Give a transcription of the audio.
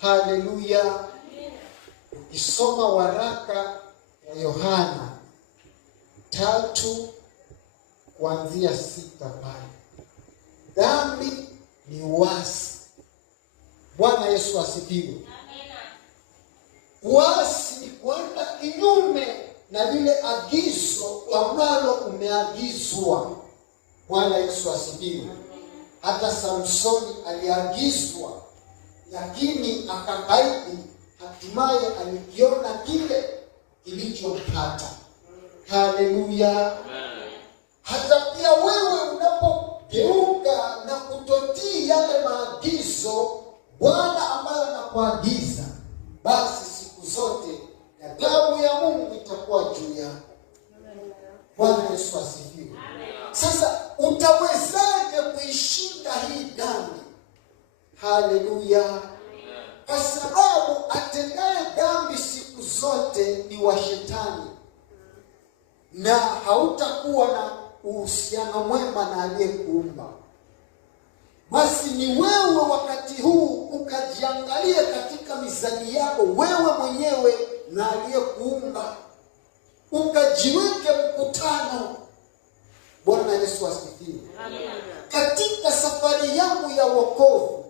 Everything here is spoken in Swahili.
Haleluya. Ukisoma waraka wa Yohana 3 kuanzia 6 pale, dhambi ni uasi. Bwana Yesu asifiwe. Uasi ni kwenda kinyume na lile agizo ambalo umeagizwa. Bwana Yesu asifiwe. Hata Samsoni aliagizwa, lakini akakaidi, hatimaye alikiona kile kilichompata. Haleluya. Hata pia wewe unapogeuka na kutotii yale maagizo Bwana ambayo anakuagiza, basi siku zote ghadhabu ya Mungu itakuwa juu yako. Bwana Yesu asifiwe. Sasa utawezaje kuishinda hii dhambi? Haleluya. Kwa sababu atendaye dhambi siku zote ni wa Shetani, na hautakuwa na uhusiano mwema na aliyekuumba. Basi ni wewe wakati huu ukajiangalie katika mizani yako wewe mwenyewe na aliyekuumba, ukajiweke mkutano. Bwana Yesu asifiwe. Katika safari yangu ya wokovu